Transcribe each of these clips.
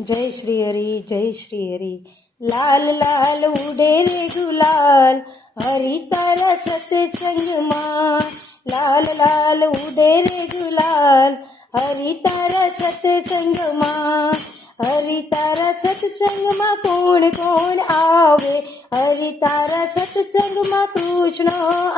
જય શ્રી હરી, જય શ્રી હરી. લાલ લાલ ઉડે રે ગુલાલ હરી તારા સત્સંગમાં લાલ લાલ ઉડે રે ગુલાલ હરી તારા સત્સંગમાં હરી તારા સત્સંગમાં કોણ કોણ આવે? હરી તારા સત્સંગમાં કૃષ્ણ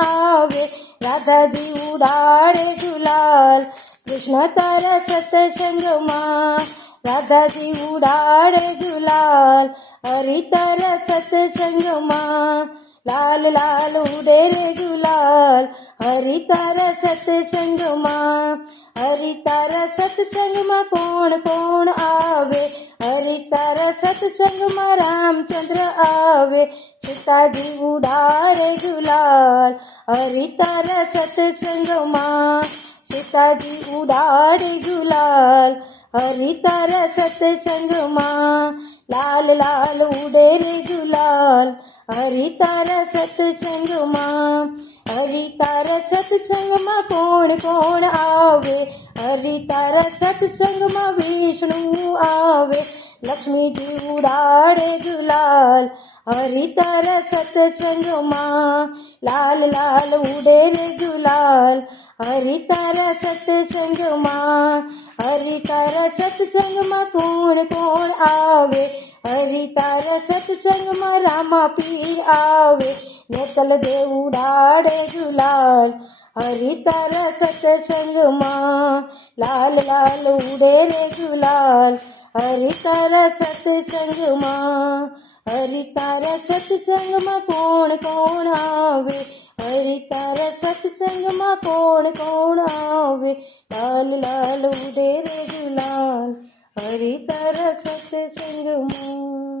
આવે. રાધાજી ઉડાડે ગુલાલ કૃષ્ણ તારા સત્સંગમાં રાધાજી ઉડાડે ગુલાલ હરિ તારા સત્સંગમાં લાલ લાલ ઉડે રે ગુલાલ હરિ તારા સત્સંગમાં હરિ તારા સત્સંગમાં કોણ કોણ આવે હરિ તારા સત્સંગમાં રામચંદ્ર આવે સીતાજી ઉડાડે ગુલાલ હરિ તારા સત્સંગમાં સીતાજી ઉડાડે ગુલાલ હરિતર સતસંગમાં લાલ લાલ ઉડે રે જુલાલ હરિતર સતસંગમાં હરિતર સતસંગમાં કોણ કોણ આવે? હરિતર સતસંગમાં વિષ્ણુ આવે. લક્ષ્મીજી ઉડાડે જુલાલ હરિતર સતસંગમાં લાલ લાલ ઉડે રે જુલાલ હરિતર સતસંગમાં हरि तारा सत्संग में कौन कौन आवे? हरि तारा सत्संग में रामा पी आवे? नेतल देव उड़ाड़े झुलाल हरि तारा सत्संग में लाल लाल उड़े रे झुलाल हरि तारा सत्संग में हरि तारा छत में कौन कौन आवे? हरि तारा સત્સંગમાં કોણ કોણ આવે લાલ લાલ ઉડે રે ગુલાલ હરિ તારા સત્સંગમાં